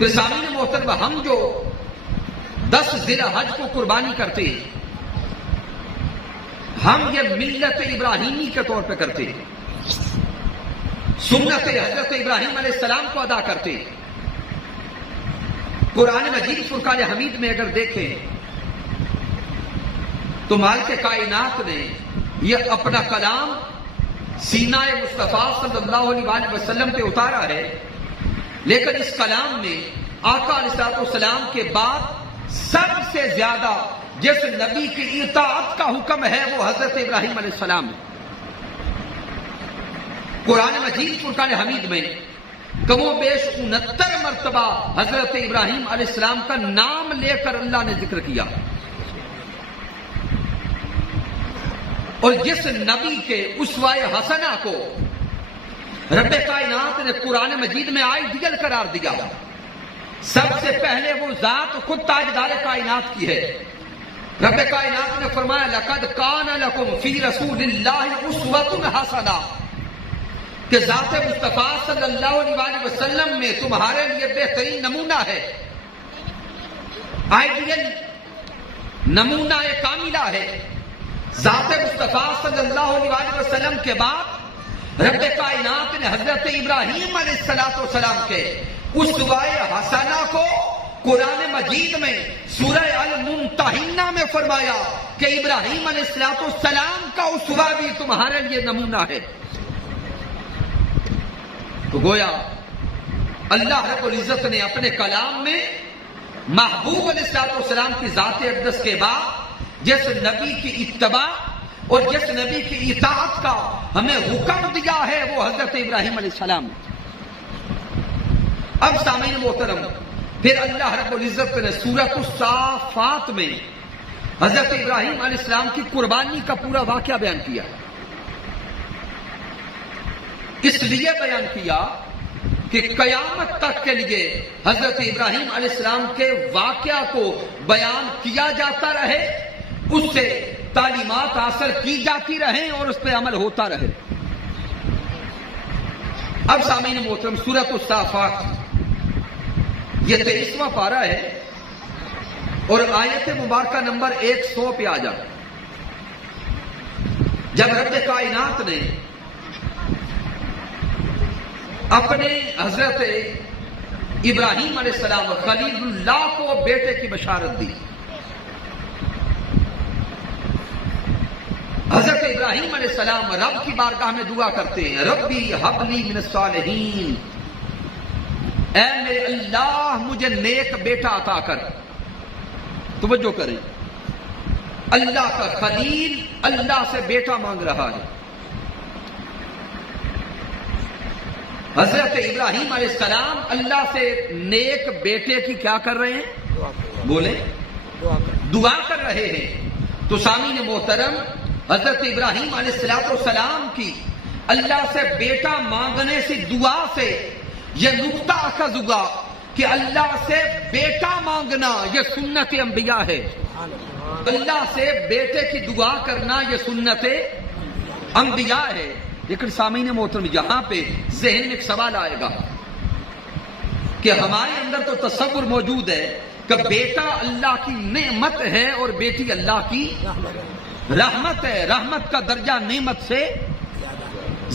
پھر سامعین محترم، ہم جو 10 ذی الحج کو قربانی کرتے ہیں، ہم یہ ملت ابراہیمی کے طور پہ کرتے ہیں، سنت حضرت ابراہیم علیہ السلام کو ادا کرتے ہیں۔ قرآن مجید فرقان حمید میں اگر دیکھیں تو مالک کائنات نے یہ اپنا کلام سینہ مصطفیٰ صلی اللہ علیہ وآلہ وسلم پہ اتارا ہے، لیکن اس کلام میں آقا علیہ السلام کے بعد سب سے زیادہ جس نبی کی اطاعت کا حکم ہے وہ حضرت ابراہیم علیہ السلام ہے۔ قرآن مجید فرقان حمید میں کم و بیش 69 مرتبہ حضرت ابراہیم علیہ السلام کا نام لے کر اللہ نے ذکر کیا، اور جس نبی کے اسوہ حسنہ کو رب کائنات نے قرآن مجید میں آئیڈیل قرار دیا، سب سے پہلے وہ ذات خود تاجدار کائنات کی ہے۔ رب کائنات نے فرمایا لقد کان لکم فی رسول اللہ اسوۃ حسنہ، کہ ذات مصطفیٰ صلی اللہ علیہ وآلہ وسلم میں تمہارے لیے بہترین نمونہ ہے، آئیڈیل نمونہ کاملہ ہے۔ ذات مصطفیٰ صلی اللہ علیہ وآلہ وسلم کے بعد رب کائنات نے حضرت ابراہیم علیہ السلام کے اسوہ حسنہ کو قرآن مجید میں سورہ الممتحنہ میں فرمایا کہ ابراہیم علیہ السلام کا اسوہ بھی تمہارے لیے نمونہ ہے۔ تو گویا اللہ رب العزت نے اپنے کلام میں محبوب علیہ السلام کی ذات اقدس کے بعد جس نبی کی اتباع اور جس نبی کی اطاعت کا ہمیں حکم دیا ہے وہ حضرت ابراہیم علیہ السلام۔ اب سامعین محترم، پھر اللہ رب العزت نے سورۃ الصافات میں حضرت ابراہیم علیہ السلام کی قربانی کا پورا واقعہ بیان کیا، اس لیے بیان کیا کہ قیامت تک کے لیے حضرت ابراہیم علیہ السلام کے واقعہ کو بیان کیا جاتا رہے، اس سے تعلیمات حاصل کی جاتی رہیں اور اس پہ عمل ہوتا رہے۔ اب سامعین محترم، سورۃ الصافات یہ 23واں پارہ ہے اور آیت مبارکہ نمبر 100 پہ آ جا۔ جب رب کائنات نے اپنے حضرت ابراہیم علیہ السلام خلیل اللہ کو بیٹے کی بشارت دی، حضرت ابراہیم علیہ السلام رب کی بارگاہ میں دعا کرتے ہیں، ربی ہب لی من الصالحین، اے میرے اللہ مجھے نیک بیٹا عطا کر۔ توجہ کریں، اللہ کا خلیل اللہ سے بیٹا مانگ رہا ہے۔ حضرت ابراہیم علیہ السلام اللہ سے نیک بیٹے کی کیا کر رہے ہیں؟ بولیں، دعا کر رہے ہیں۔ تو سامعین محترم، حضرت ابراہیم علیہ السلام کی اللہ سے بیٹا مانگنے سے، دعا سے یہ نقطہ اخذ ہوا کہ اللہ سے بیٹا مانگنا یہ سنت انبیاء ہے، اللہ سے بیٹے کی دعا کرنا یہ سنت انبیاء ہے۔ لیکن سامعین محترم، یہاں پہ ذہن میں ایک سوال آئے گا کہ ہمارے اندر تو تصور موجود ہے کہ بیٹا اللہ کی نعمت ہے اور بیٹی اللہ کی رحمت ہے، رحمت کا درجہ نعمت سے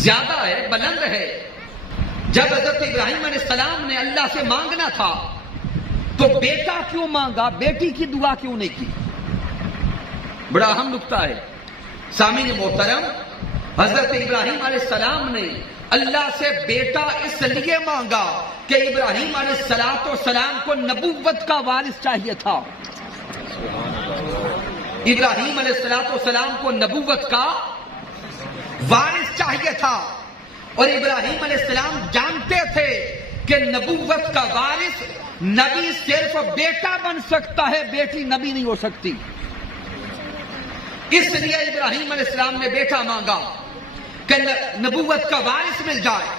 زیادہ ہے، بلند ہے۔ جب حضرت ابراہیم علیہ السلام نے اللہ سے مانگنا تھا تو بیٹا کیوں مانگا، بیٹی کی دعا کیوں نہیں کی؟ بڑا اہم نقطہ ہے۔ سامعین محترم، حضرت ابراہیم علیہ السلام نے اللہ سے بیٹا اس لیے مانگا کہ ابراہیم علیہ السلام کو نبوت کا وارث چاہیے تھا، ابراہیم علیہ السلام کو نبوت کا وارث چاہیے تھا، اور ابراہیم علیہ السلام جانتے تھے کہ نبوت کا وارث نبی صرف بیٹا بن سکتا ہے، بیٹی نبی نہیں ہو سکتی۔ اس لیے ابراہیم علیہ السلام نے بیٹا مانگا کہ نبوت کا وارث مل جائے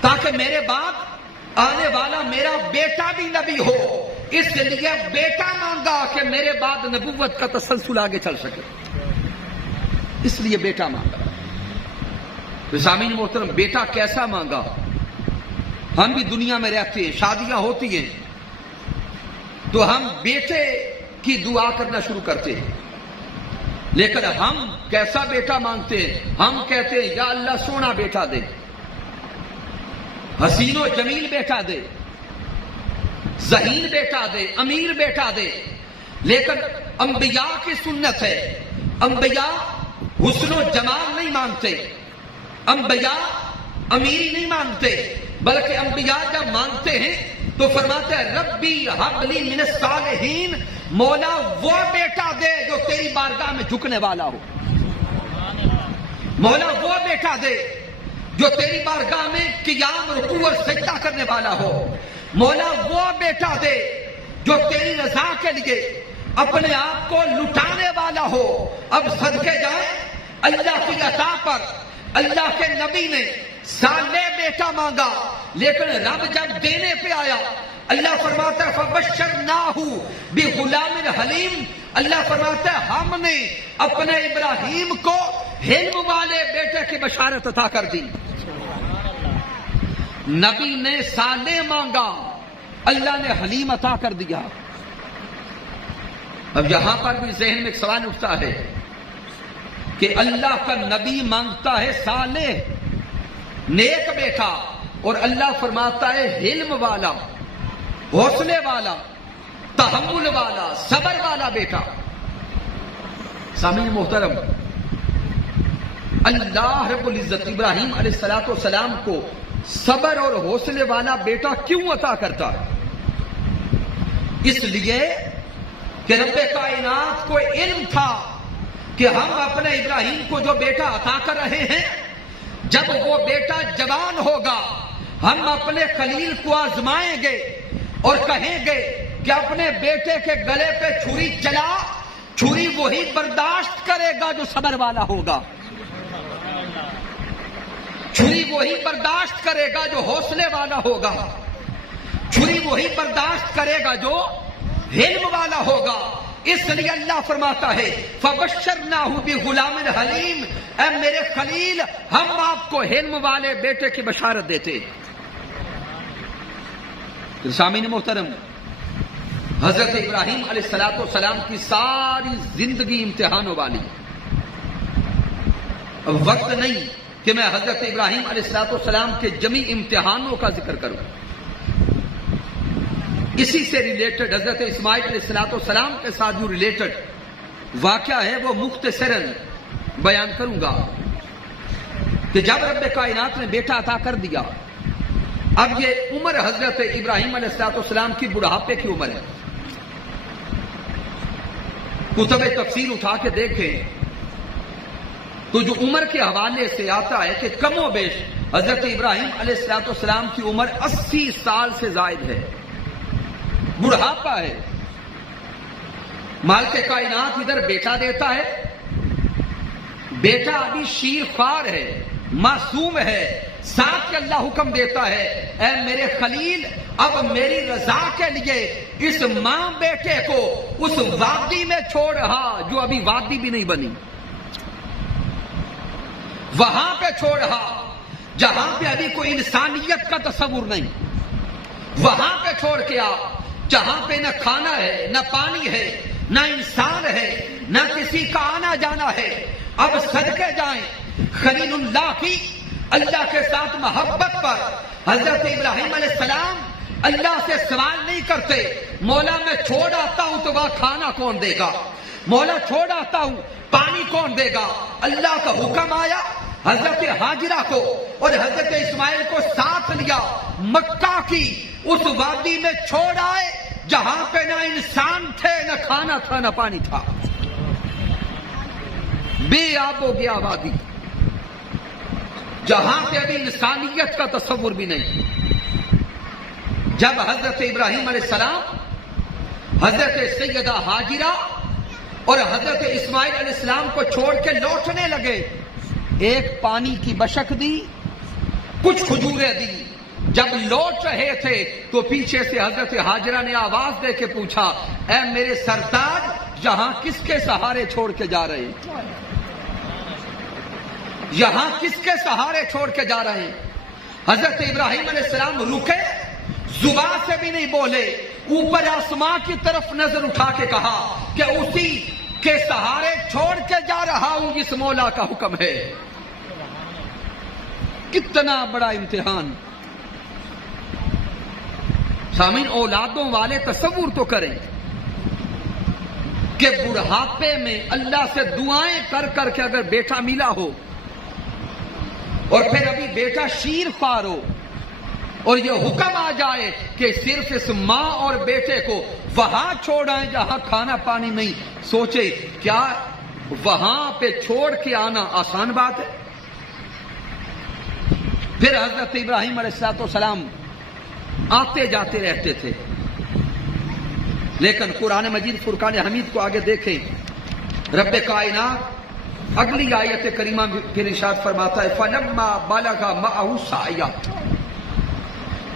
تاکہ میرے بعد آنے والا میرا بیٹا بھی نبی ہو، اس لیے بیٹا مانگا کہ میرے بعد نبوت کا تسلسل آگے چل سکے، اس لیے بیٹا مانگا۔ تو سامعین محترم، بیٹا کیسا مانگا؟ ہم بھی دنیا میں رہتے ہیں، شادیاں ہوتی ہیں تو ہم بیٹے کی دعا کرنا شروع کرتے ہیں، لیکن ہم کیسا بیٹا مانگتے ہیں؟ ہم کہتے ہیں یا اللہ سونا بیٹا دے، حسین و جمیل بیٹا دے، ذہین بیٹا دے، امیر بیٹا دے۔ لیکن انبیاء کی سنت ہے، انبیاء حسن و جمال نہیں مانگتے، انبیاء امیری نہیں مانگتے، بلکہ انبیاء جب مانگتے ہیں تو فرماتے ہیں ربی ہب لی من الصالحین، مولا وہ بیٹا دے جو تیری بارگاہ میں جھکنے والا ہو، مولا وہ بیٹا دے جو تیری بارگاہ میں قیام رکوع اور سجدہ کرنے والا ہو، مولا وہ بیٹا دے جو تیری رضا کے لیے اپنے آپ کو لٹانے والا ہو۔ اب صدقے جائیں اللہ کی عطا پر اللہ کے نبی نے صالح بیٹا مانگا، لیکن رب جب دینے پہ آیا اللہ فرماتا ہے فبشرناہ بغلام حلیم، اللہ فرماتا ہے ہم نے اپنے ابراہیم کو حلم والے بیٹے کی بشارت عطا کر دی۔ نبی نے صالح مانگا، اللہ نے حلیم عطا کر دیا۔ اب یہاں پر بھی ذہن میں ایک سوال اٹھتا ہے کہ اللہ کا نبی مانگتا ہے صالح نیک بیٹا، اور اللہ فرماتا ہے حلم والا، حوصلے والا، تحمل والا، صبر والا بیٹا۔ سامعین محترم، اللہ رب العزت ابراہیم علیہ السلام کو صبر اور حوصلے والا بیٹا کیوں عطا کرتا ہے؟ اس لیے کہ رب کائنات کو علم تھا کہ ہم اپنے ابراہیم کو جو بیٹا عطا کر رہے ہیں، جب وہ بیٹا جوان ہوگا ہم اپنے خلیل کو آزمائیں گے اور کہیں گے کہ اپنے بیٹے کے گلے پہ چھری چلا، چھری وہی برداشت کرے گا جو صبر والا ہوگا، چھری وہی برداشت کرے گا جو حوصلے والا ہوگا، چھری وہی برداشت کرے گا جو حلم والا ہوگا۔ اس لیے اللہ فرماتا ہے فبشرناہ بغلام حلیم، اے میرے خلیل ہم آپ کو حلم والے بیٹے کی بشارت دیتے۔ سامعین محترم، حضرت ابراہیم علیہ السلام کی ساری زندگی امتحانوں والی۔ اب وقت نہیں کہ میں حضرت ابراہیم علیہ السلام کے جمی امتحانوں کا ذکر کروں، اسی سے ریلیٹڈ حضرت اسماعیل علیہ السلام کے ساتھ جو ریلیٹڈ واقعہ ہے وہ مختصراً بیان کروں گا کہ جب رب کائنات نے بیٹا عطا کر دیا، اب یہ عمر حضرت ابراہیم علیہ السلام کی بڑھاپے کی عمر ہے۔ کتب تفسیر اٹھا کے دیکھیں تو جو عمر کے حوالے سے آتا ہے کہ کم و بیش حضرت ابراہیم علیہ السلام کی عمر 80 سال سے زائد ہے، بڑھاپا ہے۔ مالک کائنات ادھر بیٹا دیتا ہے، بیٹا ابھی شیر خوار ہے، معصوم ہے، ساتھ کے اللہ حکم دیتا ہے اے میرے خلیل اب میری رضا کے لیے اس ماں بیٹے کو اس وادی میں چھوڑ رہا جو ابھی وادی بھی نہیں بنی، وہاں پہ چھوڑ رہا جہاں پہ ابھی کوئی انسانیت کا تصور نہیں، وہاں پہ چھوڑ کے آ جہاں پہ نہ کھانا ہے، نہ پانی ہے، نہ انسان ہے، نہ کسی کا آنا جانا ہے۔ اب صدقے جائیں خلیل اللہ کی اللہ کے ساتھ محبت پر حضرت ابراہیم علیہ السلام اللہ سے سوال نہیں کرتے مولا میں چھوڑ آتا ہوں تو وہاں کھانا کون دے گا، مولا چھوڑ آتا ہوں پانی کون دے گا۔ اللہ کا حکم آیا حضرت ہاجرہ کو اور حضرت اسماعیل کو ساتھ لیا، مکہ کی اس وادی میں چھوڑ آئے جہاں پہ نہ انسان تھے، نہ کھانا تھا، نہ پانی تھا، بے آب و گیا وادی، جہاں پہ ابھی انسانیت کا تصور بھی نہیں۔ جب حضرت ابراہیم علیہ السلام حضرت سیدہ ہاجرہ اور حضرت اسماعیل علیہ السلام کو چھوڑ کے لوٹنے لگے، ایک پانی کی بشک دی، کچھ کھجوریں دی۔ جب لوٹ رہے تھے تو پیچھے سے حضرت ہاجرہ نے آواز دے کے پوچھا اے میرے سرتاج یہاں کس کے سہارے چھوڑ کے جا رہے ہیں، یہاں کس کے سہارے چھوڑ کے جا رہے ہیں؟ حضرت ابراہیم علیہ السلام رکے, زبان سے بھی نہیں بولے, اوپر آسمان کی طرف نظر اٹھا کے کہا کہ اسی کے سہارے چھوڑ کے جا رہا ہوں جس مولا کا حکم ہے. کتنا بڑا امتحان. سامعین, اولادوں والے تصور تو کریں کہ بڑھاپے میں اللہ سے دعائیں کر کر کے اگر بیٹا ملا ہو اور پھر ابھی بیٹا شیر خوار ہو اور یہ حکم آ جائے کہ صرف اس ماں اور بیٹے کو وہاں چھوڑ آئیں جہاں کھانا پانی نہیں. سوچے کیا وہاں پہ چھوڑ کے آنا آسان بات ہے؟ پھر حضرت ابراہیم علیہ السلام آتے جاتے رہتے تھے, لیکن قرآن مجید فرقان حمید کو آگے دیکھیں. رب کائنات اگلی آیت کریمہ پھر ارشاد فرماتا ہے فلما بلغ معه السعی.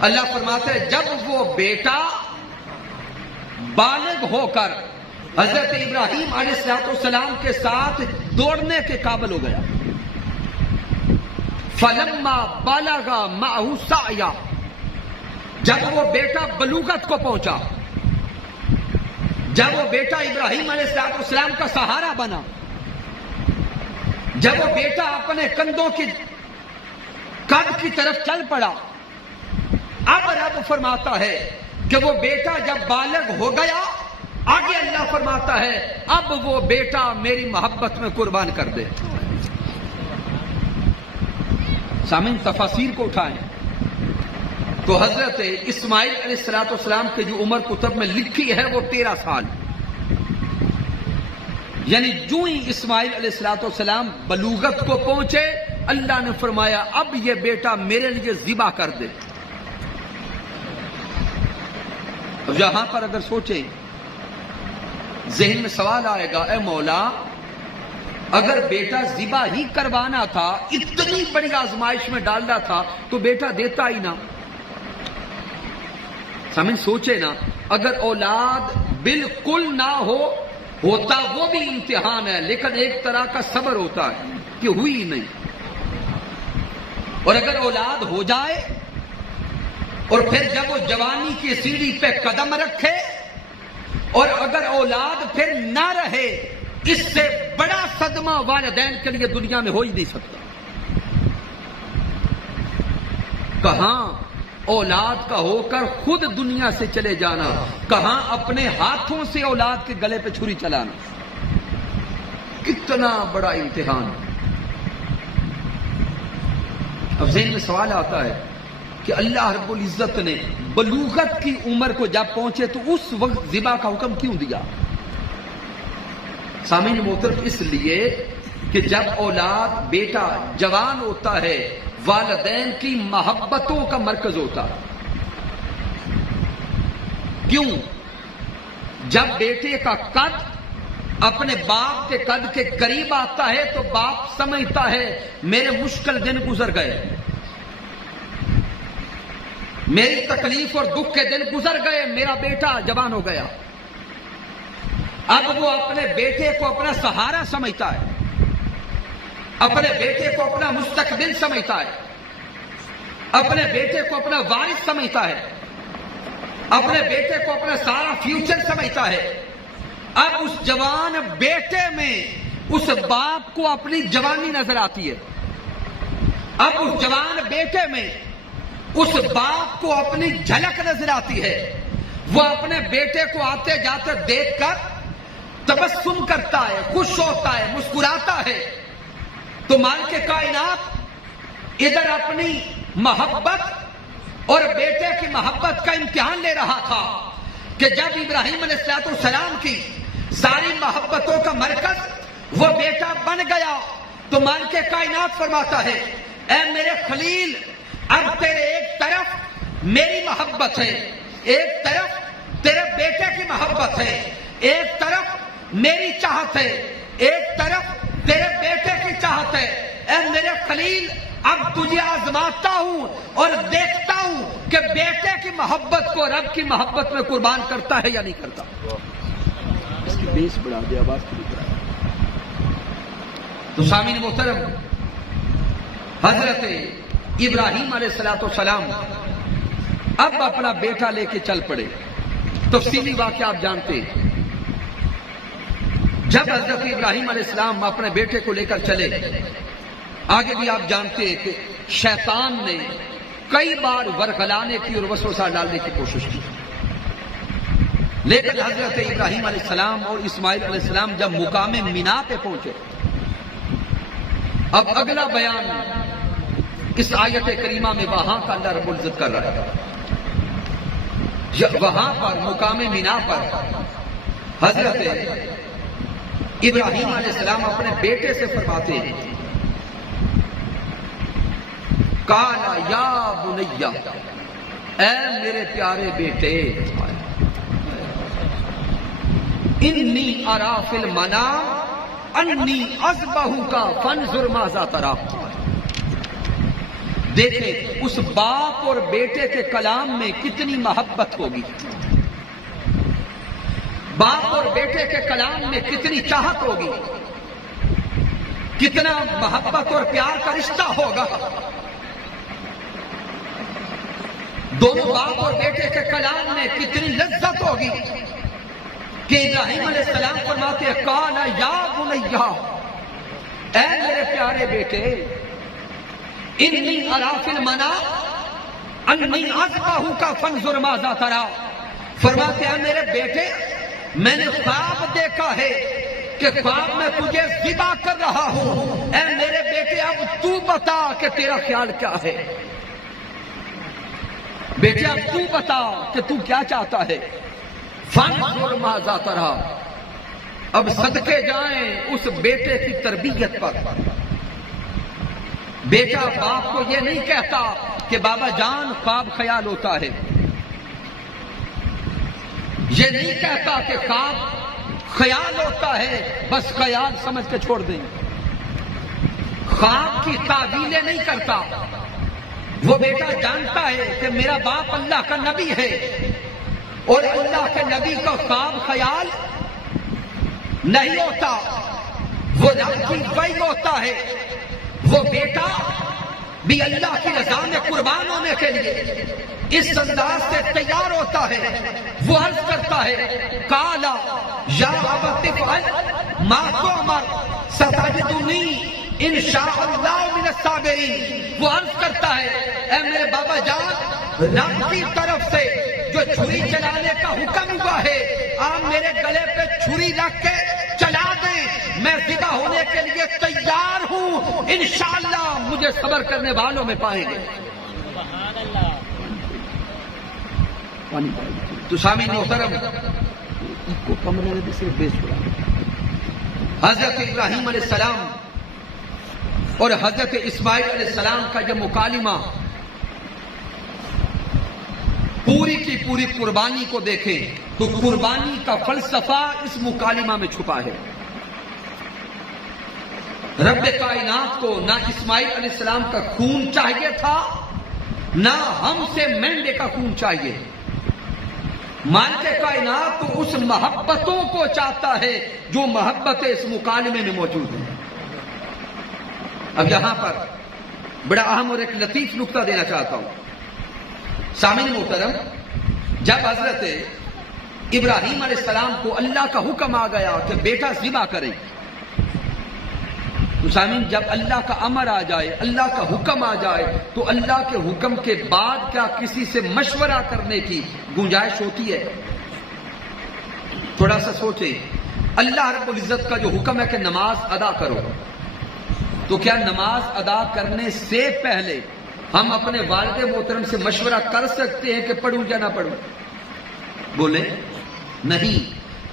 اللہ فرماتا ہے جب وہ بیٹا بالغ ہو کر حضرت ابراہیم علیہ السلام کے ساتھ دوڑنے کے قابل ہو گیا. فلما بلغ معه السعی, جب وہ بیٹا بلوغت کو پہنچا, جب وہ بیٹا ابراہیم علیہ السلام کا سہارا بنا, جب وہ بیٹا اپنے کندھوں کی قد کی طرف چل پڑا, اب رب فرماتا ہے کہ وہ بیٹا جب بالغ ہو گیا, آگے اللہ فرماتا ہے اب وہ بیٹا میری محبت میں قربان کر دے. سامعین, تفاسیر کو اٹھائیں تو حضرت اسماعیل علیہ السلام کی جو عمر کتب میں لکھی ہے وہ 13 سال. یعنی جو ہی اسماعیل علیہ السلام بلوغت کو پہنچے, اللہ نے فرمایا اب یہ بیٹا میرے لیے ذبح کر دے. اب یہاں پر اگر سوچیں, ذہن میں سوال آئے گا, اے مولا اگر بیٹا ذبح ہی کروانا تھا, اتنی بڑی آزمائش میں ڈالنا تھا, تو بیٹا دیتا ہی نہ. سامنے سوچے نا, اگر اولاد بالکل نہ ہوتا وہ بھی امتحان ہے, لیکن ایک طرح کا صبر ہوتا ہے کہ ہوئی ہی نہیں. اور اگر اولاد ہو جائے اور پھر جب وہ جوانی کی سیڑھی پہ قدم رکھے اور اگر اولاد پھر نہ رہے, اس سے بڑا صدمہ والدین کے لیے دنیا میں ہو ہی نہیں سکتا. کہاں اولاد کا ہو کر خود دنیا سے چلے جانا, کہاں اپنے ہاتھوں سے اولاد کے گلے پہ چھری چلانا. کتنا بڑا امتحان. اب ذہن میں سوال آتا ہے کہ اللہ رب العزت نے بلوغت کی عمر کو جب پہنچے تو اس وقت ذبح کا حکم کیوں دیا؟ سامعین محترم, اس لیے کہ جب اولاد بیٹا جوان ہوتا ہے والدین کی محبتوں کا مرکز ہوتا ہے. کیوں؟ جب بیٹے کا قد اپنے باپ کے قد کے قریب آتا ہے تو باپ سمجھتا ہے میرے مشکل دن گزر گئے, میری تکلیف اور دکھ کے دن گزر گئے, میرا بیٹا جوان ہو گیا. اب وہ اپنے بیٹے کو اپنا سہارا سمجھتا ہے, اپنے بیٹے کو اپنا مستقبل سمجھتا ہے, اپنے بیٹے کو اپنا وارث سمجھتا ہے, اپنے بیٹے کو اپنا سارا فیوچر سمجھتا ہے. اب اس جوان بیٹے میں اس باپ کو اپنی جوانی نظر آتی ہے. اب اس جوان بیٹے میں اس باپ کو اپنی جھلک نظر آتی ہے. وہ اپنے بیٹے کو آتے جاتے دیکھ کر تبسم کرتا ہے, خوش ہوتا ہے, مسکراتا ہے. تو مالک کائنات ادھر اپنی محبت اور بیٹے کی محبت کا امتحان لے رہا تھا کہ جب ابراہیم علیہ السلام کی ساری محبتوں کا مرکز وہ بیٹا بن گیا تو مالک کائنات فرماتا ہے اے میرے خلیل, اب تیرے ایک طرف میری محبت ہے, ایک طرف تیرے بیٹے کی محبت ہے, ایک طرف میری چاہت ہے, ایک طرف تیرے بیٹے کی چاہت ہے. اے میرے خلیل, اب تجھے آزماتا ہوں اور دیکھتا ہوں کہ بیٹے کی محبت کو رب کی محبت میں قربان کرتا ہے یا نہیں کرتا. اس کی بیس بڑھا دے, آواز پوری کرا. تو سامعین محترم, حضرت ابراہیم علیہ السلام اب اپنا بیٹا لے کے چل پڑے. تفصیلی واقعہ آپ جانتے ہیں. جب حضرت ابراہیم علیہ السلام اپنے بیٹے کو لے کر چلے، آگے بھی آپ جانتے ہیں کہ شیطان نے کئی بار ورغلانے کی اور وسوسہ ڈالنے کی کوشش کی. لیکن حضرت ابراہیم علیہ السلام اور اسماعیل علیہ السلام جب مقام مینا پہ پہنچے، اب اگلا بیان اس آیت کریمہ میں وہاں کا اللہ رب العزت کر رہا ہے. وہاں پر مقام مینا پر حضرت ابراہیم علیہ السلام اپنے بیٹے سے فرماتے ہیں، قال یا بنیا، اے میرے پیارے بیٹے، انی ارا فی المنام انی اذبحک فانظر ماذا تری. دیکھیں اس باپ اور بیٹے کے کلام میں کتنی محبت ہوگی، باپ اور بیٹے کے کلام میں کتنی چاہت ہوگی، کتنا محبت اور پیار کا رشتہ ہوگا. دونوں باپ اور بیٹے کے کلام میں کتنی لذت ہوگی کہ ابراہیم علیہ السلام فرماتے ہیں، قال یا بنیا، اے میرے پیارے بیٹے، انی ارا فی المنام انی اذبحک فانظر ماذا تری. فرماتے ہیں میرے بیٹے، میں نے خواب دیکھا ہے کہ خواب میں تجھے ذبح کر رہا ہوں. اے میرے بیٹے اب تو بتا کہ تیرا خیال کیا ہے. بیٹے اب تو بتا کہ تو کیا چاہتا ہے. فانظر ماذا تری. اب صدقے جائیں اس بیٹے کی تربیت پر. بیٹا باپ کو یہ نہیں کہتا کہ بابا جان خواب خیال ہوتا ہے، یہ نہیں کہتا کہ خواب خیال ہوتا ہے بس خیال سمجھ کے چھوڑ دیں. خواب کی تعویلیں نہیں کرتا. وہ بیٹا جانتا ہے کہ میرا باپ اللہ کا نبی ہے اور اللہ کے نبی کا خواب خیال نہیں ہوتا، وہ رب کی وحی ہوتا ہے. وہ بیٹا بھی اللہ کی رضا میں قربان ہونے کے لیے اس انداز سے تیار ہوتا ہے. وہ عرض کرتا ہے، قالا یا ابت افعل ما تؤمر ستجدنی ان شاء اللہ من الصابرین. وہ عرض کرتا ہے، اے میرے بابا جان، رب کی طرف سے جو چھری چلانے کا حکم ہوا ہے، آپ میرے گلے پہ چھری رکھ کے چلا دیں، میں ذبح ہونے کے لیے تیار ہوں. انشاءاللہ مجھے صبر کرنے والوں میں پائیں گے. تو سامعین محترم، کو کمرے میں صرف بیچ پڑا. حضرت ابراہیم علیہ السلام اور حضرت اسماعیل علیہ السلام کا یہ مکالمہ پوری کی پوری قربانی کو دیکھیں تو قربانی کا فلسفہ اس مکالمہ میں چھپا ہے. رب کائنات کو نہ اسماعیل علیہ السلام کا خون چاہیے تھا، نہ ہم سے مینڈے کا خون چاہیے. مالک کائنات تو اس محبتوں کو چاہتا ہے جو محبت اس مکالمے میں موجود ہے. اب یہاں پر بڑا اہم اور ایک لطیف نقطہ دینا چاہتا ہوں. سامعین محترم، جب حضرت ابراہیم علیہ السلام کو اللہ کا حکم آ گیا کہ بیٹا ذبح کرے، تو سامعین جب اللہ کا امر آ جائے، اللہ کا حکم آ جائے، تو اللہ کے حکم کے بعد کیا کسی سے مشورہ کرنے کی گنجائش ہوتی ہے؟ تھوڑا سا سوچیں. اللہ رب العزت کا جو حکم ہے کہ نماز ادا کرو، تو کیا نماز ادا کرنے سے پہلے ہم اپنے والد محترم سے مشورہ کر سکتے ہیں کہ پڑھوں یا نہ پڑھوں؟ بولے نہیں.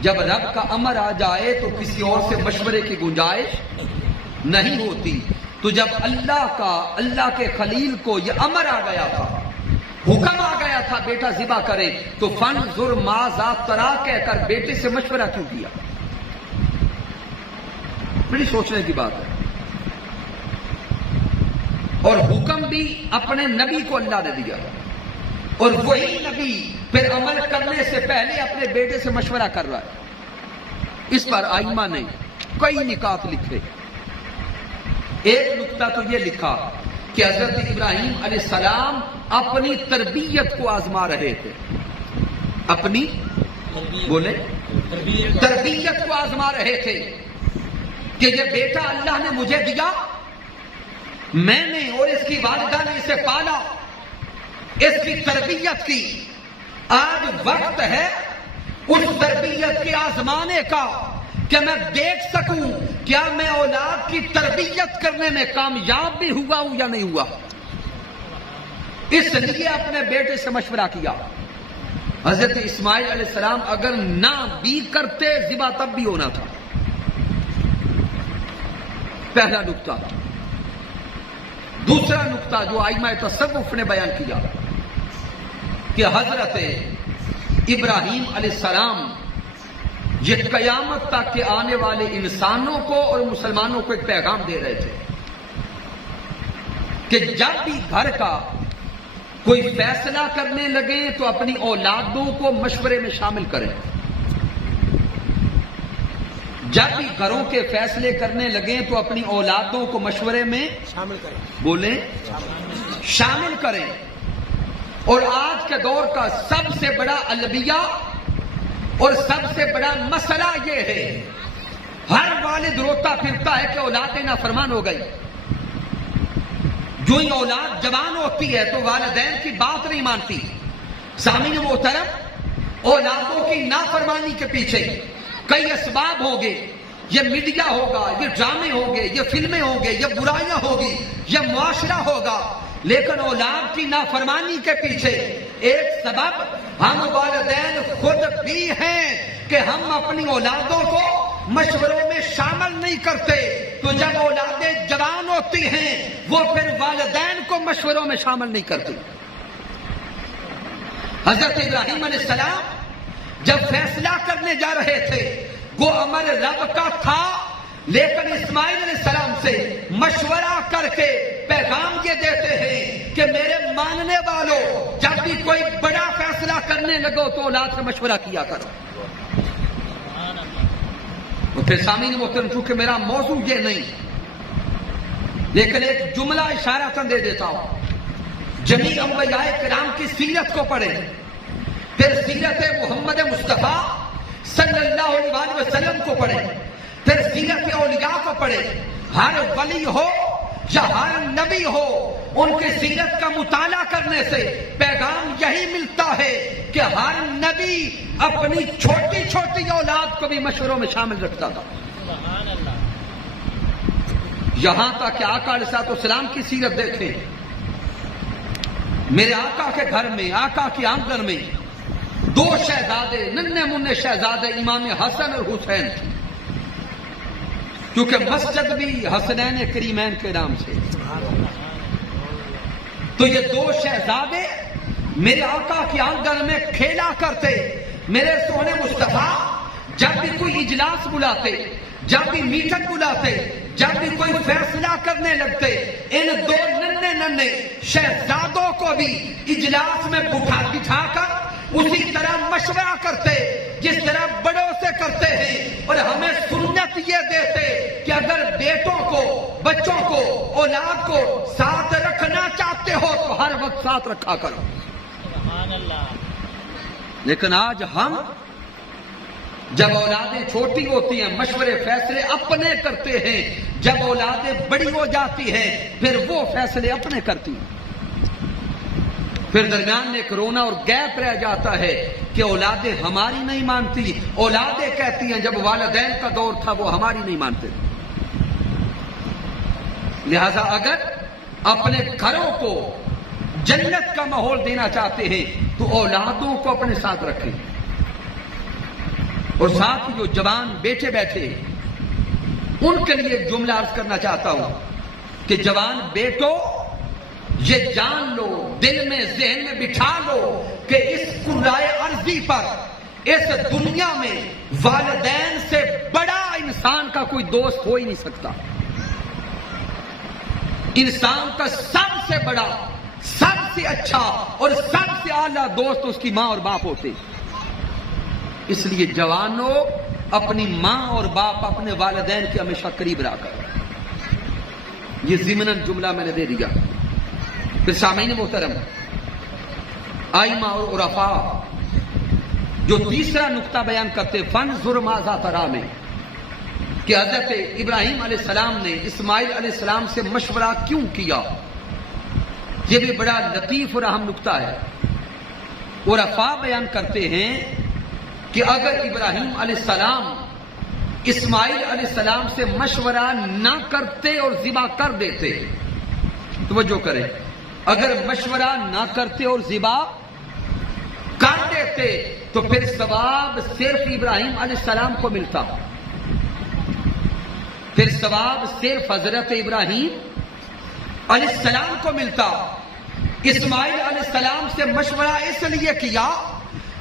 جب رب کا امر آ جائے تو کسی اور سے مشورے کی گنجائش نہیں ہوتی. تو جب اللہ کے خلیل کو یہ امر آ گیا تھا، حکم آ گیا تھا بیٹا ذبح کرے، تو فانظر ماذا تری کہہ کر بیٹے سے مشورہ کیوں کیا؟ بڑی سوچنے کی بات ہے. اور حکم بھی اپنے نبی کو اللہ نے دیا، اور وہی نبی پھر عمل کرنے سے پہلے اپنے بیٹے سے مشورہ کر رہا ہے. اس پر آئمہ نے کئی نکات لکھے. ایک نقطہ تو یہ لکھا کہ حضرت ابراہیم علیہ السلام اپنی تربیت کو آزما رہے تھے، اپنی بولے تربیت کو آزما رہے تھے کہ یہ بیٹا اللہ نے مجھے دیا، میں نے اور اس کی والدہ نے اسے پالا، اس کی تربیت کی، آج وقت ہے اس تربیت کے آزمانے کا کہ میں دیکھ سکوں کیا میں اولاد کی تربیت کرنے میں کامیاب بھی ہوا ہوں یا نہیں ہوا۔ اس لیے اپنے بیٹے سے مشورہ کیا۔ حضرت اسماعیل علیہ السلام اگر نہ بھی کرتے ذبح تب بھی ہونا تھا، پہلا نقطہ۔ دوسرا نقطہ جو ائمہ تصوف نے بیان کیا کہ حضرت ابراہیم علیہ السلام یہ قیامت تک کے آنے والے انسانوں کو اور مسلمانوں کو ایک پیغام دے رہے تھے کہ جب بھی گھر کا کوئی فیصلہ کرنے لگے تو اپنی اولادوں کو مشورے میں شامل کریں، جب بھی گھروں کے فیصلے کرنے لگیں تو اپنی اولادوں کو مشورے میں شامل کریں، بولیں شامل کریں۔ اور آج کے دور کا سب سے بڑا البیہ اور سب سے بڑا مسئلہ یہ ہے، ہر والد روتا پھرتا ہے کہ اولاد نافرمان ہو گئی۔ جو ہی اولاد جوان ہوتی ہے تو والدین کی بات نہیں مانتی۔ سامعین محترم، اولادوں کی نافرمانی کے پیچھے کئی اسباب ہوں گے، یہ میڈیا ہوگا، یہ ڈرامے ہوں گے، یہ فلمیں ہوں گے، یہ برائیاں ہوگی، یہ معاشرہ ہوگا، لیکن اولاد کی نافرمانی کے پیچھے ایک سبب ہم والدین خود بھی ہیں کہ ہم اپنی اولادوں کو مشوروں میں شامل نہیں کرتے۔ تو جب اولادیں جوان ہوتی ہیں وہ پھر والدین کو مشوروں میں شامل نہیں کرتی۔ حضرت ابراہیم علیہ السلام جب فیصلہ کرنے جا رہے تھے وہ امر رب کا تھا، لیکن اسماعیل علیہ السلام سے مشورہ کر کے پیغام یہ دیتے ہیں کہ میرے ماننے والوں، جب بھی کوئی بڑا فیصلہ کرنے لگو تو اولاد سے مشورہ کیا کرو۔ تو پھر سامعین محترم، چونکہ میرا موضوع یہ نہیں، لیکن ایک جملہ اشارتاً دے دیتا ہوں۔ جمیع انبیاء کرام کی سیرت کو پڑھیں، پھر سیرت محمد مصطفیٰ صلی اللہ علیہ وسلم کو پڑھیں، پھر سیرت اولیاء کو پڑھیں۔ ہر ولی ہو یا ہر نبی ہو، ان کی سیرت کا مطالعہ کرنے سے پیغام یہی ملتا ہے کہ ہر نبی اپنی چھوٹی چھوٹی اولاد کو بھی مشوروں میں شامل رکھتا تھا۔ یہاں تک کہ آقا علیہ السلام کی سیرت دیکھیں، میرے آقا کے گھر میں، آقا کی آنگن میں دو شہزادے، ننھے منھے شہزادے، امام حسن اور حسین، کیونکہ مسجد بھی حسنین کریمین کے نام سے، تو یہ دو شہزادے میرے آقا کی آنگن میں کھیلا کرتے۔ میرے سونے مصطفیٰ جب بھی کوئی اجلاس بلاتے، جب بھی میٹنگ بلاتے، جب بھی کوئی فیصلہ کرنے لگتے، ان دو ننھے ننھے شہزادوں کو بھی اجلاس میں بٹھا کر اسی طرح مشورہ کرتے جس طرح بڑوں سے کرتے ہیں، اور ہمیں سنت یہ دیتے کہ اگر بیٹوں کو، بچوں کو، اولاد کو ساتھ رکھنا چاہتے ہو تو ہر وقت ساتھ رکھا کرو۔ لیکن آج ہم جب اولادیں چھوٹی ہوتی ہیں مشورے فیصلے اپنے کرتے ہیں، جب اولادیں بڑی ہو جاتی ہیں پھر وہ فیصلے اپنے کرتی ہیں، پھر درمیان میں کرونا اور گیپ رہ جاتا ہے کہ اولادیں ہماری نہیں مانتی، اولادیں کہتی ہیں جب والدین کا دور تھا وہ ہماری نہیں مانتے۔ لہذا اگر اپنے گھروں کو جنت کا ماحول دینا چاہتے ہیں تو اولادوں کو اپنے ساتھ رکھیں، اور ساتھ ہی جو جوان بیٹے بیٹھے ان کے لیے ایک جملہ عرض کرنا چاہتا ہوں کہ جوان بیٹو، یہ جان لو، دل میں ذہن میں بٹھا لو کہ اس کرۂ ارضی پر، اس دنیا میں والدین سے بڑا انسان کا کوئی دوست ہو ہی نہیں سکتا۔ انسان کا سب سے بڑا، سب سے اچھا اور سب سے اعلیٰ دوست اس کی ماں اور باپ ہوتے۔ اس لیے جوانوں، اپنی ماں اور باپ، اپنے والدین کے ہمیشہ قریب رہا کر۔ یہ ضمناً جملہ میں نے دے دیا۔ پھر سامعین محترم، آئمہ اور عرفاء جو تیسرا نقطہ بیان کرتے فانظر ماذا تری میں کہ حضرت ابراہیم علیہ السلام نے اسماعیل علیہ السلام سے مشورہ کیوں کیا، یہ بھی بڑا لطیف اور اہم نقطہ ہے۔ عرفاء بیان کرتے ہیں کہ اگر ابراہیم علیہ السلام اسماعیل علیہ السلام سے مشورہ نہ کرتے اور ذبح کر دیتے، توجہ کریں، اگر مشورہ نہ کرتے اور ذبح کر دیتے تو پھر ثواب صرف ابراہیم علیہ السلام کو ملتا، پھر ثواب صرف حضرت ابراہیم علیہ السلام کو ملتا۔ اسماعیل علیہ السلام سے مشورہ اس لیے کیا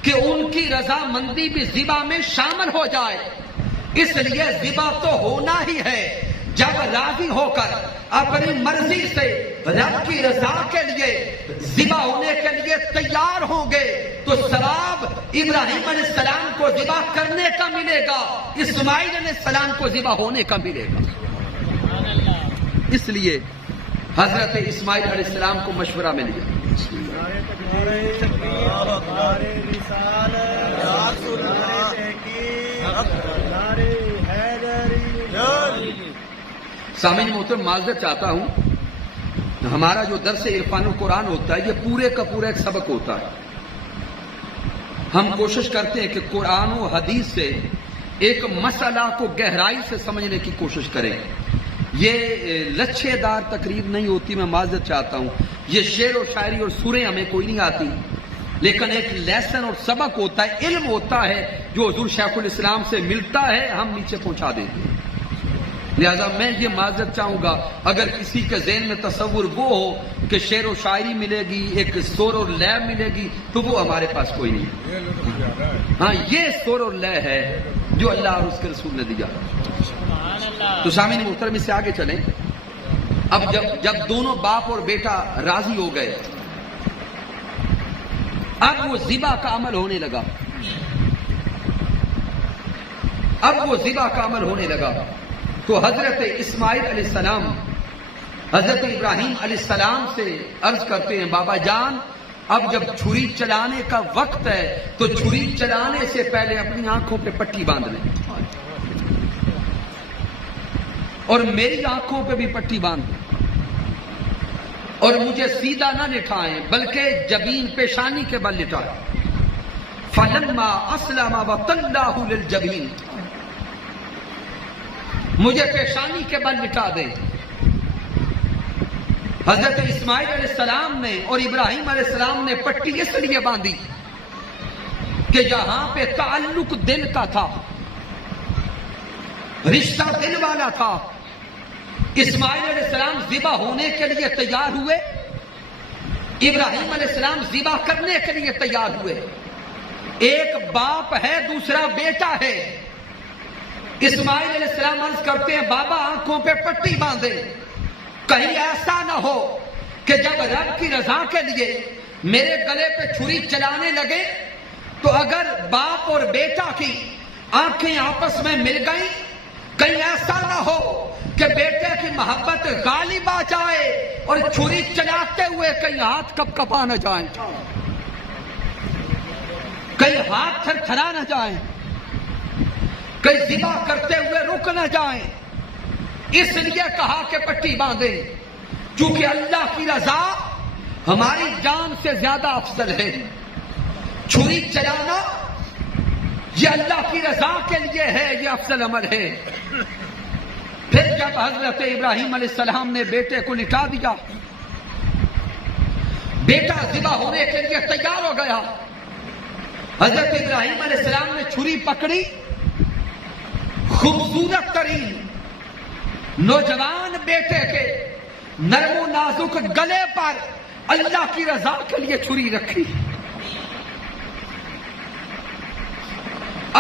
کہ ان کی رضامندی بھی ذبح میں شامل ہو جائے، اس لیے ذبح تو ہونا ہی ہے۔ جب راضی ہو کر اپنی مرضی سے رب کی رضا کے لیے ذبح ہونے کے لیے تیار ہوں گے تو ثواب ابراہیم علیہ السلام کو ذبح کرنے کا ملے گا، اسماعیل علیہ السلام کو ذبح ہونے کا ملے گا۔ اس لیے حضرت اسماعیل علیہ السلام کو مشورہ مل گیا۔ سامعین محترم، معذرت چاہتا ہوں، ہمارا جو درس عرفان القرآن ہوتا ہے یہ پورے کا پورا ایک سبق ہوتا ہے۔ ہم کوشش کرتے ہیں کہ قرآن و حدیث سے ایک مسئلہ کو گہرائی سے سمجھنے کی کوشش کریں۔ یہ لچھے دار تقریر نہیں ہوتی، میں معذرت چاہتا ہوں، یہ شعر و شاعری اور سوریں ہمیں کوئی نہیں آتی، لیکن ایک لیسن اور سبق ہوتا ہے، علم ہوتا ہے جو حضور شیخ الاسلام سے ملتا ہے، ہم نیچے پہنچا دیتے ہیں۔ لہذا میں یہ معذرت چاہوں گا اگر کسی کے ذہن میں تصور وہ ہو کہ شعر و شاعری ملے گی، ایک سور اور لے ملے گی، تو وہ ہمارے پاس کوئی نہیں۔ ہاں، یہ سور اور لے ہے جو اللہ اور اس کے رسول نے دیا۔ تو سامعین محترم، اس سے آگے چلیں۔ اب جب دونوں باپ اور بیٹا راضی ہو گئے، اب وہ ذبح کا عمل ہونے لگا، تو حضرت اسماعیل علیہ السلام حضرت ابراہیم علیہ السلام سے عرض کرتے ہیں، بابا جان اب جب چھری چلانے کا وقت ہے تو چھری چلانے سے پہلے اپنی آنکھوں پہ پٹی باندھ لیں، اور میری آنکھوں پہ بھی پٹی باندھ دیں، اور مجھے سیدھا نہ لٹھائیں بلکہ جبین پیشانی کے بل لٹائیں۔ فلما اسلم وتلہ للجبین، مجھے پیشانی کے بل لٹا دیں۔ حضرت اسماعیل علیہ السلام نے اور ابراہیم علیہ السلام نے پٹی اس لیے باندھی کہ جہاں پہ تعلق دل کا تھا، رشتہ دل والا تھا، اسماعیل علیہ السلام ذبح ہونے کے لیے تیار ہوئے، ابراہیم علیہ السلام ذبح کرنے کے لیے تیار ہوئے۔ ایک باپ ہے، دوسرا بیٹا ہے۔ اسماعیل علیہ السلام عرض کرتے ہیں، بابا آنکھوں پہ پٹی باندھے، کہیں ایسا نہ ہو کہ جب رب کی رضا کے لیے میرے گلے پہ چھری چلانے لگے تو اگر باپ اور بیٹا کی آنکھیں آپس میں مل گئیں، کہیں ایسا نہ ہو کہ بیٹے کی محبت غالب آ جائے اور چھری چلاتے ہوئے کہیں ہاتھ کپ کپا نہ جائیں، کہیں ہاتھ تھر تھرا نہ جائیں، کہیں ذبح کرتے ہوئے رک نہ جائیں۔ اس لیے کہا کہ پٹی باندھیں، چونکہ اللہ کی رضا ہماری جان سے زیادہ افضل ہے۔ چھری چلانا یہ اللہ کی رضا کے لیے ہے، یہ افضل عمل ہے۔ پھر جب حضرت ابراہیم علیہ السلام نے بیٹے کو لٹا دیا، بیٹا ذبح ہونے کے لیے تیار ہو گیا، حضرت ابراہیم علیہ السلام نے چھری پکڑی، خوبصورت ترین نوجوان بیٹے کے نرم و نازک گلے پر اللہ کی رضا کے لیے چھری رکھی،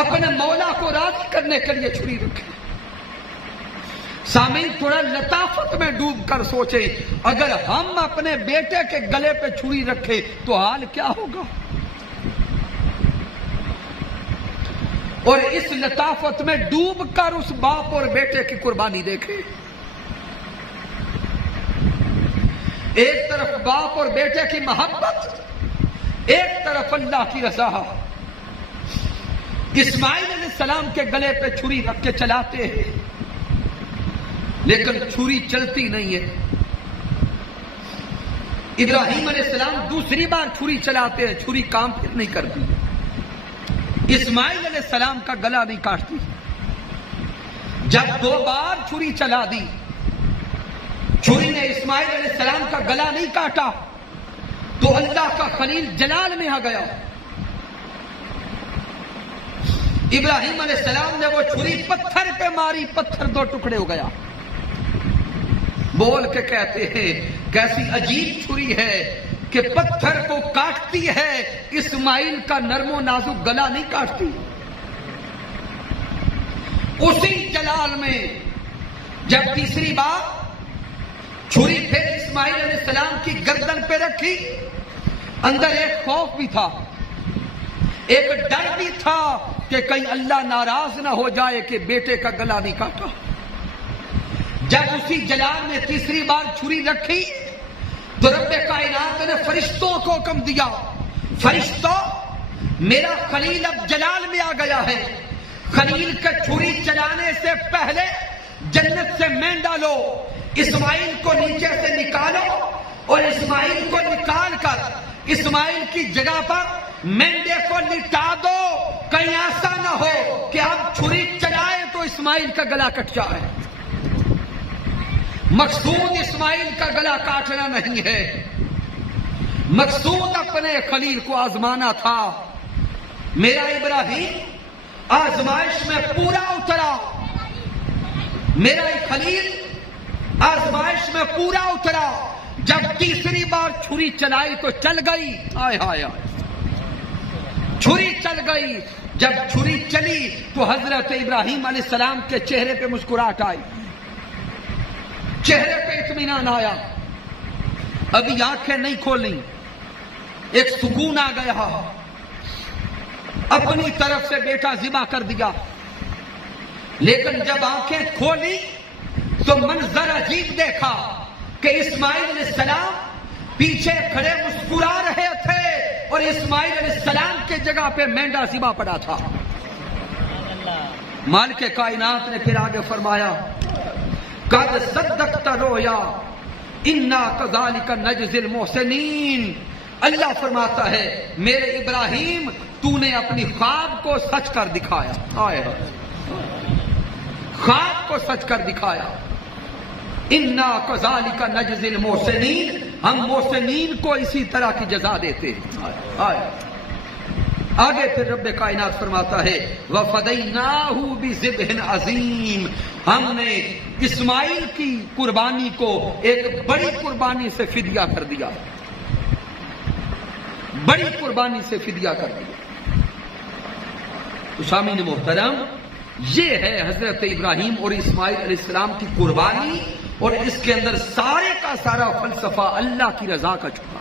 اپنے مولا کو راضی کرنے کے لیے چھری رکھی۔ سامعین، تھوڑا لطافت میں ڈوب کر سوچیں، اگر ہم اپنے بیٹے کے گلے پہ چھری رکھیں تو حال کیا ہوگا؟ اور اس لطافت میں ڈوب کر اس باپ اور بیٹے کی قربانی دیکھیں۔ ایک طرف باپ اور بیٹے کی محبت، ایک طرف اللہ کی رضا۔ اسماعیل علیہ السلام کے گلے پہ چھری رکھ کے چلاتے ہیں، لیکن چھری چلتی نہیں ہے۔ ابراہیم علیہ السلام دوسری بار چھری چلاتے ہیں، چھری کام پھر نہیں کرتی۔ اسماعیل علیہ السلام کا گلا نہیں کاٹتی۔ جب 2 بار چھری چلا دی، چھری نے اسماعیل علیہ السلام کا گلا نہیں کاٹا، تو اللہ کا خلیل جلال میں آ گیا۔ ابراہیم علیہ السلام نے وہ چھری پتھر پہ ماری، پتھر 2 ٹکڑے ہو گیا۔ بول کے کہتے ہیں کیسی عجیب چھری ہے کہ پتھر کو کاٹتی ہے، اسماعیل کا نرم و نازک گلا نہیں کاٹتی۔ اسی جلال میں جب تیسری بار چھری پھر اسماعیل علیہ السلام کی گردن پہ رکھی، اندر ایک خوف بھی تھا، ایک ڈر بھی تھا کہ کہیں اللہ ناراض نہ ہو جائے کہ بیٹے کا گلا نہیں کاٹا۔ جب اسی جلال میں تیسری بار چھری رکھی تو رب کائنات نے فرشتوں کو حکم دیا، فرشتوں میرا خلیل اب جلال میں آ گیا ہے، خلیل کا چھری چلانے سے پہلے جنت سے میں ڈالو، اسماعیل کو نیچے سے نکالو اور اسماعیل کو نکال کر اسماعیل کی جگہ پر مینڈے کو لٹا دو، کہیں ایسا نہ ہو کہ اب چھری چلائے تو اسماعیل کا گلا کٹ جائے۔ مقصود اسماعیل کا گلا کاٹنا نہیں ہے، مقصود اپنے خلیل کو آزمانا تھا۔ میرا ابراہیم آزمائش میں پورا اترا، میرا خلیل آزمائش میں پورا اترا۔ جب تیسری بار چھری چلائی تو چل گئی، آئے ہائے ہائے، چھری چل گئی۔ جب چھری چلی تو حضرت ابراہیم علیہ السلام کے چہرے پہ مسکراہٹ آئی، چہرے پہ اطمینان آیا، ابھی آنکھیں نہیں کھولیں، ایک سکون آ گیا، اپنی طرف سے بیٹا ذبح کر دیا۔ لیکن جب آنکھیں کھولی تو منظر عجیب دیکھا کہ اسماعیل علیہ السلام پیچھے کھڑے مسکرا رہے تھے اور اسماعیل علیہ السلام کے جگہ پہ مینڈا ذبح پڑا تھا۔ مالک کائنات نے پھر آگے فرمایا قد صدقت رؤیا انا کذالک نجزی المحسنین۔ اللہ فرماتا ہے میرے ابراہیم تو نے اپنی خواب کو سچ کر دکھایا، آئے خواب کو سچ کر دکھایا۔ انا کذالک نجزی المحسنین، ہم محسنین کو اسی طرح کی جزا دیتے ہیں۔ آگے پھر رب کائنات فرماتا ہے وَفَدَيْنَاهُ بِذِبْحٍ عَظِيمٍ، ہم نے اسماعیل کی قربانی کو ایک بڑی قربانی سے فدیہ کر دیا، بڑی قربانی سے فدیہ کر دیا۔ تو سامعین محترم، یہ ہے حضرت ابراہیم اور اسماعیل علیہ السلام کی قربانی، اور اس کے اندر سارے کا سارا فلسفہ اللہ کی رضا کا چھپا۔